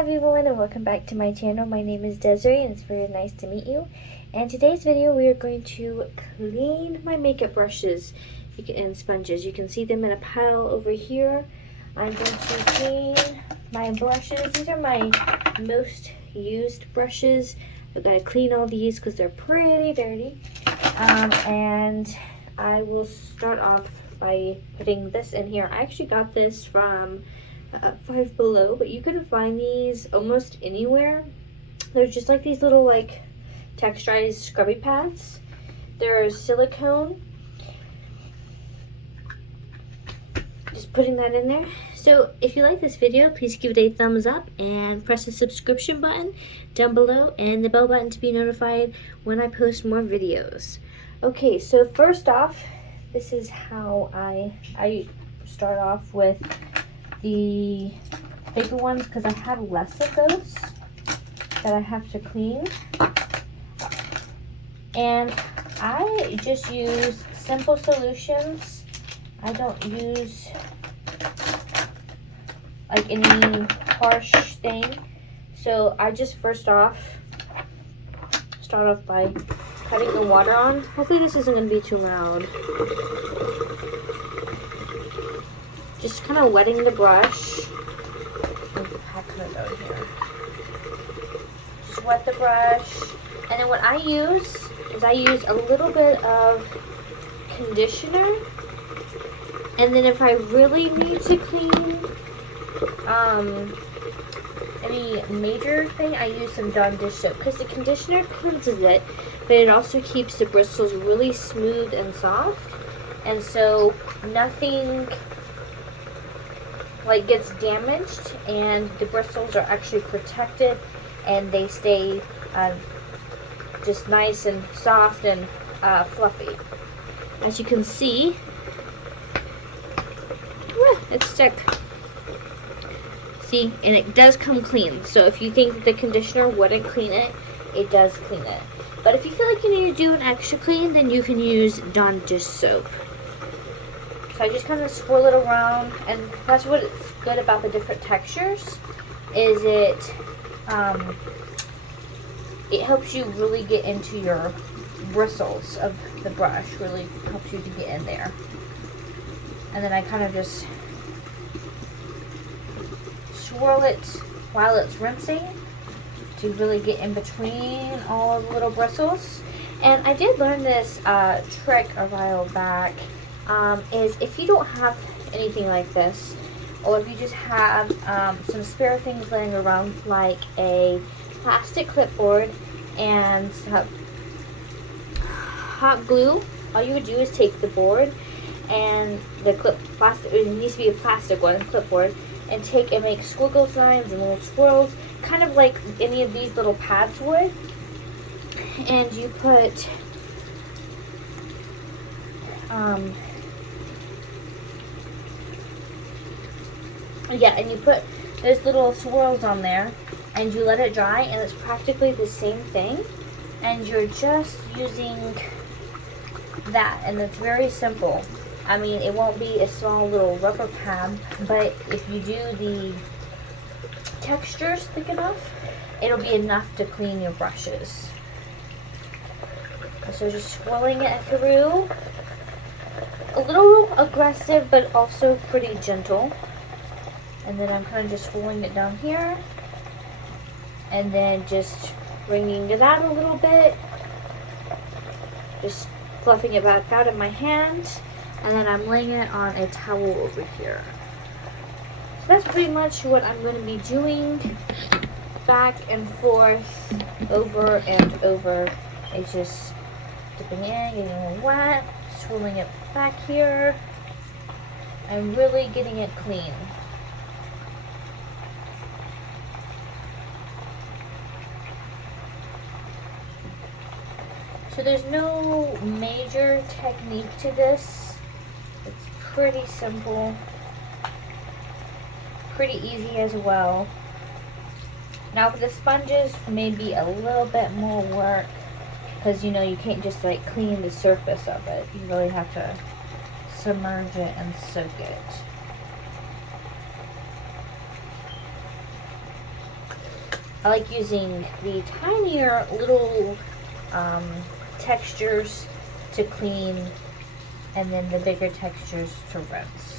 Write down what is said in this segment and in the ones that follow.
everyone and welcome back to my channel. My name is Deseray and it's very nice to meet you. And today's video we are going to clean my makeup brushes and sponges. You can see them in a pile over here. I'm going to clean my brushes. These are my most used brushes. I've got to clean all these because they're pretty dirty. And I will start off by putting this in here. I actually got this from Five Below, but you can find these almost anywhere. They're just like these little like texturized scrubby pads. They're silicone. Just putting that in there. So if you like this video, please give it a thumbs up and press the subscription button down below and the bell button to be notified when I post more videos. Okay, so first off, this is how I start off with the bigger ones because I have less of those that I have to clean. And I just use simple solutions. I don't use like any harsh thing. So I just first off start off by putting the water on. Hopefully this isn't going to be too loud. Just kind of wetting the brush. Here. Just wet the brush. And then what I use is I use a little bit of conditioner. And then if I really need to clean any major thing, I use some Dawn dish soap because the conditioner cleanses it, but it also keeps the bristles really smooth and soft. And so nothing like gets damaged and the bristles are actually protected and they stay just nice and soft and fluffy. As you can see, it's stuck. See, and it does come clean. So if you think that the conditioner wouldn't clean it, it does clean it. But if you feel like you need to do an extra clean, then you can use Dawn dish soap. So I just kind of swirl it around, and that's what's good about the different textures, is it helps you really get into your bristles of the brush, really helps you to get in there. And then I kind of just swirl it while it's rinsing to really get in between all the little bristles. And I did learn this trick a while back. Is if you don't have anything like this, or if you just have some spare things laying around like a plastic clipboard and hot glue, all you would do is take the board and the plastic, it needs to be a plastic one, clipboard, and take and make squiggles lines and little swirls, kind of like any of these little pads would. And you put and you put those little swirls on there and you let it dry, and it's practically the same thing, and you're just using that, and it's very simple. I mean, it won't be a small little rubber pad, but if you do the textures thick enough, it'll be enough to clean your brushes. So just swirling it through, a little aggressive but also pretty gentle. And then I'm kind of just swirling it down here, and then just bringing it out a little bit, just fluffing it back out in my hand, and then I'm laying it on a towel over here. So that's pretty much what I'm going to be doing, back and forth, over and over. It's just dipping in, getting it wet, swirling it back here, and really getting it clean. So there's no major technique to this. It's pretty simple, pretty easy as well. Now with the sponges, maybe a little bit more work because you know you can't just like clean the surface of it. You really have to submerge it and soak it. I like using the tinier little textures to clean, and then the bigger textures to rinse.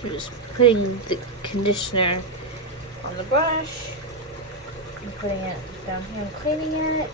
So just putting the conditioner on the brush and putting it down here and cleaning it.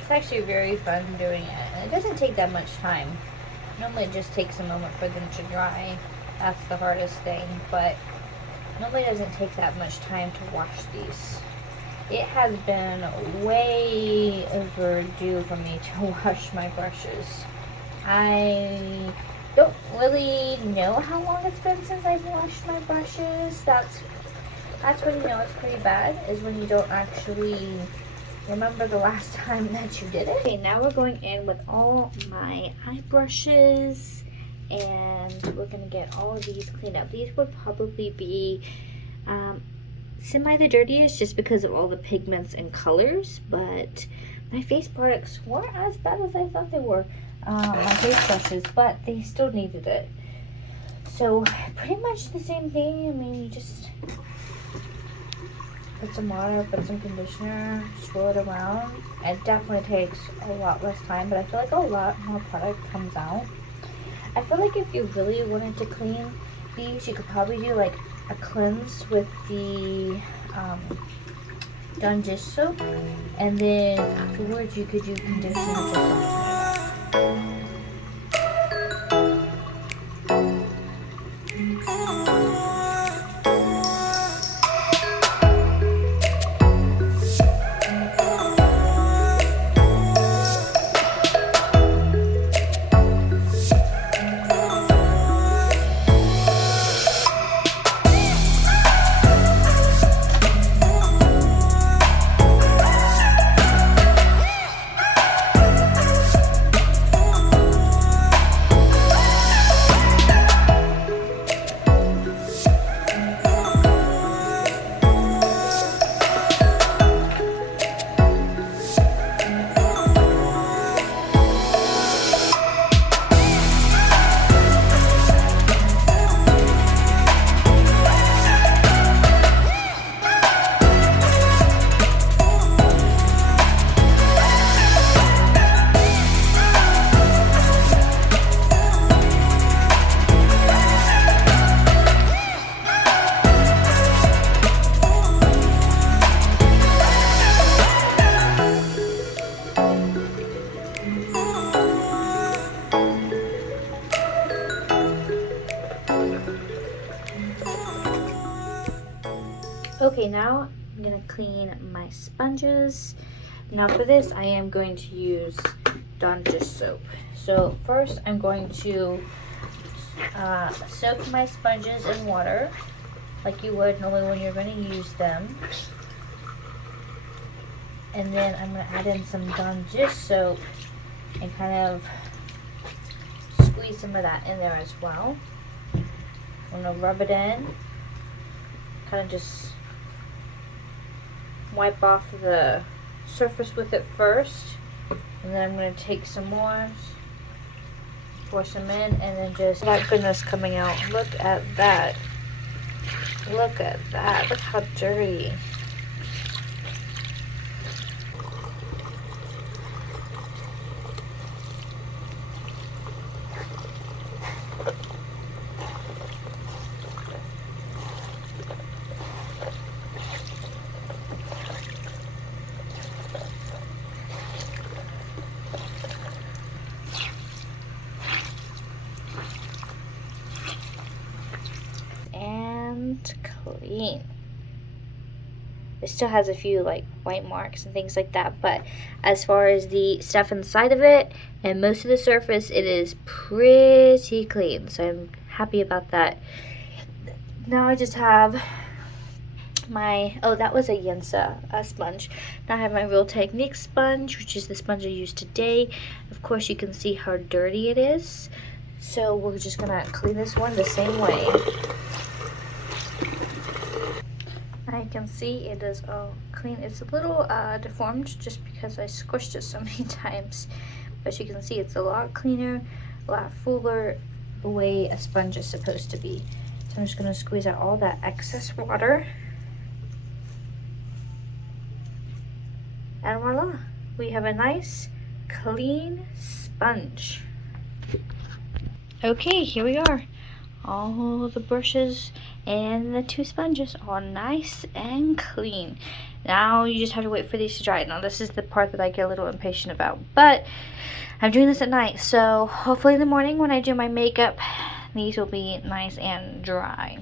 It's actually very fun doing it, and it doesn't take that much time. Normally it just takes a moment for them to dry. That's the hardest thing, but normally it doesn't take that much time to wash these. It has been way overdue for me to wash my brushes. I don't really know how long it's been since I've washed my brushes. That's when you know it's pretty bad, is when you don't actually remember the last time that you did it. Okay, now we're going in with all my eye brushes, and we're gonna get all of these cleaned up. These would probably be semi the dirtiest just because of all the pigments and colors, but my face products weren't as bad as I thought they were. My face brushes, but they still needed it. So pretty much the same thing. I mean, you just put some water, put some conditioner, swirl it around. It definitely takes a lot less time, but I feel like a lot more product comes out. I feel like if you really wanted to clean these, you could probably do like a cleanse with the Dawn dish soap, and then afterwards you could do conditioner just on it. Okay, now I'm gonna clean my sponges. Now for this, I am going to use Dawn dish soap. So first, I'm going to soak my sponges in water, like you would normally when you're going to use them. And then I'm going to add in some Dawn dish soap and kind of squeeze some of that in there as well. I'm going to rub it in, kind of just wipe off the surface with it first, and then I'm going to take some more, pour some in, and then just, that goodness coming out. Look at that. Look at that. Look how dirty. clean. It still has a few like white marks and things like that, but as far as the stuff inside of it and most of the surface, it is pretty clean. So I'm happy about that. Now I just have my, oh, that was a Yensa sponge. Now I have my Real Technique sponge, which is the sponge I used today. Of course, you can see how dirty it is. So we're just gonna clean this one the same way. I can see it is all clean. It's a little deformed just because I squished it so many times. But you can see it's a lot cleaner, a lot fuller, the way a sponge is supposed to be. So I'm just gonna squeeze out all that excess water. And voila, we have a nice, clean sponge. Okay, here we are. All the brushes and the 2 sponges all nice and clean. Now you just have to wait for these to dry. Now this is the part that I get a little impatient about, but I'm doing this at night, so hopefully in the morning when I do my makeup, these will be nice and dry.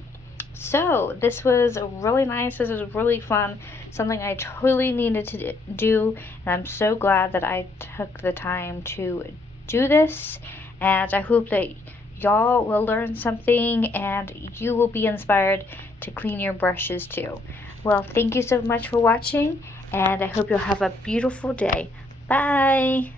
So this was really nice. This was really fun. Something I totally needed to do, and I'm so glad that I took the time to do this. And I hope that y'all will learn something and you will be inspired to clean your brushes too. Well, thank you so much for watching, and I hope you'll have a beautiful day. Bye!